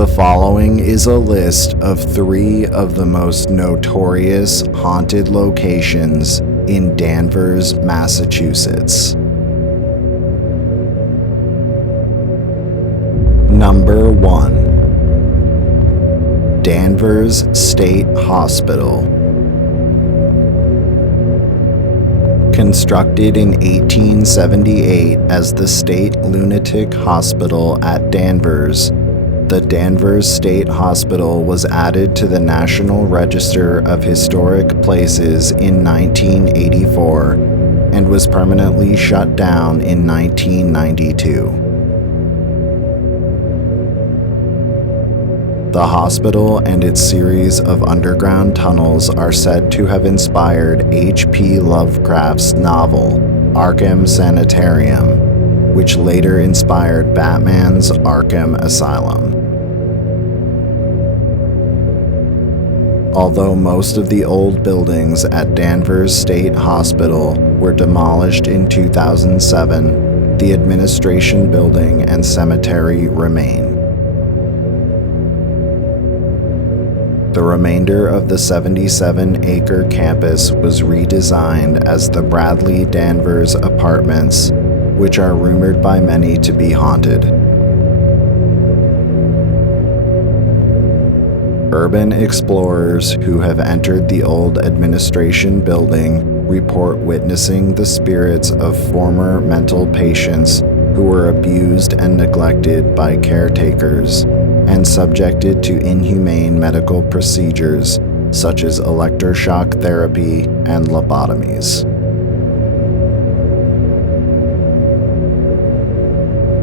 The following is a list of 3 of the most notorious haunted locations in Danvers, Massachusetts. Number 1. Danvers State Hospital. Constructed in 1878 as the State Lunatic Hospital at Danvers, the Danvers State Hospital was added to the National Register of Historic Places in 1984 and was permanently shut down in 1992. The hospital and its series of underground tunnels are said to have inspired H.P. Lovecraft's novel, Arkham Sanitarium, which later inspired Batman's Arkham Asylum. Although most of the old buildings at Danvers State Hospital were demolished in 2007, the administration building and cemetery remain. The remainder of the 77-acre campus was redesigned as the Bradley Danvers Apartments, which are rumored by many to be haunted. Urban explorers who have entered the old administration building report witnessing the spirits of former mental patients who were abused and neglected by caretakers and subjected to inhumane medical procedures such as electroshock therapy and lobotomies.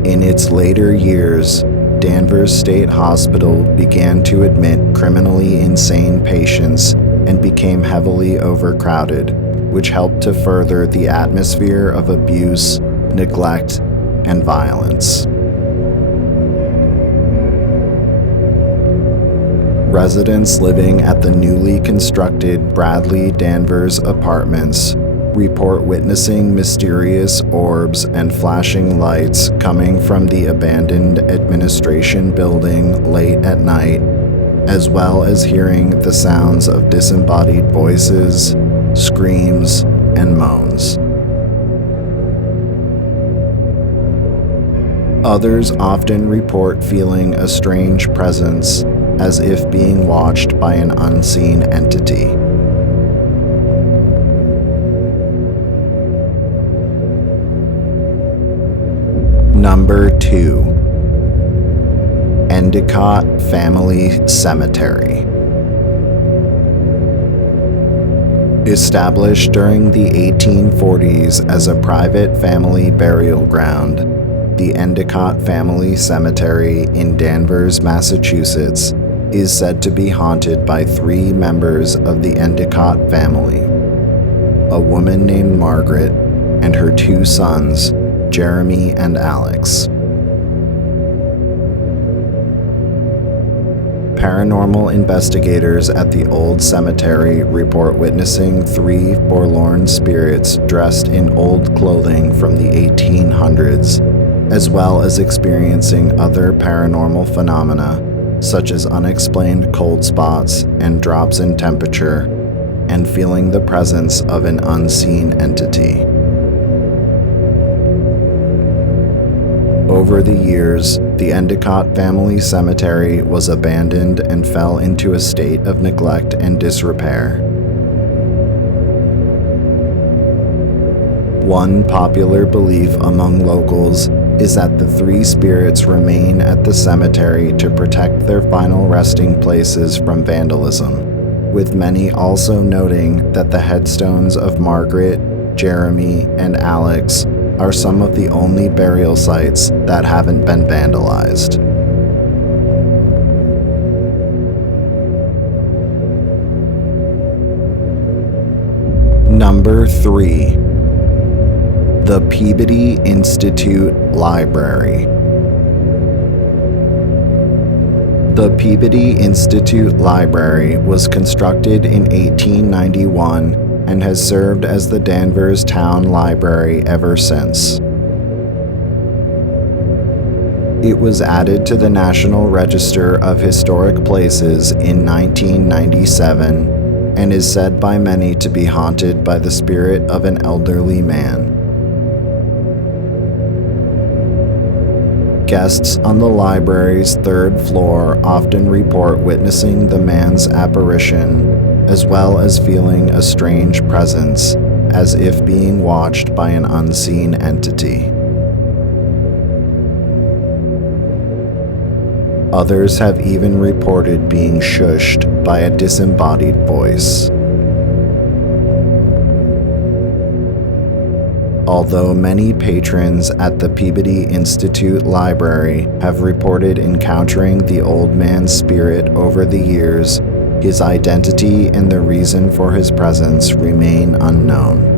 In its later years, Danvers State Hospital began to admit criminally insane patients and became heavily overcrowded, which helped to further the atmosphere of abuse, neglect, and violence. Residents living at the newly constructed Bradley Danvers Apartments report witnessing mysterious orbs and flashing lights coming from the abandoned administration building late at night, as well as hearing the sounds of disembodied voices, screams, and moans. Others often report feeling a strange presence, as if being watched by an unseen entity. Number 2. Endicott Family Cemetery. Established during the 1840s as a private family burial ground, the Endicott Family Cemetery in Danvers, Massachusetts, is said to be haunted by 3 members of the Endicott family: a woman named Margaret and her 2 sons, Jeremy and Alex. Paranormal investigators at the old cemetery report witnessing 3 forlorn spirits dressed in old clothing from the 1800s, as well as experiencing other paranormal phenomena, such as unexplained cold spots and drops in temperature, and feeling the presence of an unseen entity. Over the years, the Endicott Family Cemetery was abandoned and fell into a state of neglect and disrepair. One popular belief among locals is that the 3 spirits remain at the cemetery to protect their final resting places from vandalism, with many also noting that the headstones of Margaret, Jeremy, and Alex are some of the only burial sites that haven't been vandalized. Number 3. The Peabody Institute Library. The Peabody Institute Library was constructed in 1891 and has served as the Danvers Town Library ever since. It was added to the National Register of Historic Places in 1997 and is said by many to be haunted by the spirit of an elderly man. Guests on the library's third floor often report witnessing the man's apparition, as well as feeling a strange presence, as if being watched by an unseen entity. Others have even reported being shushed by a disembodied voice. Although many patrons at the Peabody Institute Library have reported encountering the old man's spirit over the years, his identity and the reason for his presence remain unknown.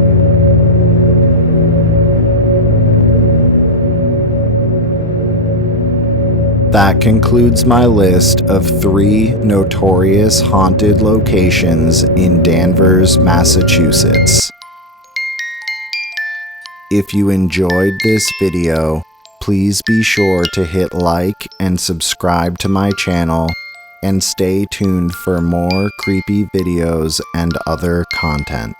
That concludes my list of 3 notorious haunted locations in Danvers, Massachusetts. If you enjoyed this video, please be sure to hit like and subscribe to my channel, and stay tuned for more creepy videos and other content.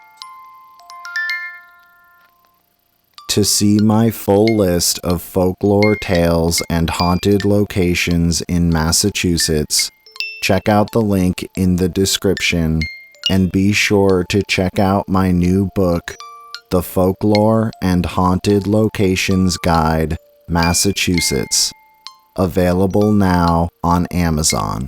To see my full list of folklore tales and haunted locations in Massachusetts, check out the link in the description, and be sure to check out my new book, The Folklore and Haunted Locations Guide, Massachusetts, available now on Amazon.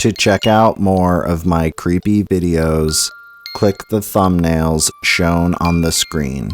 To check out more of my creepy videos, click the thumbnails shown on the screen.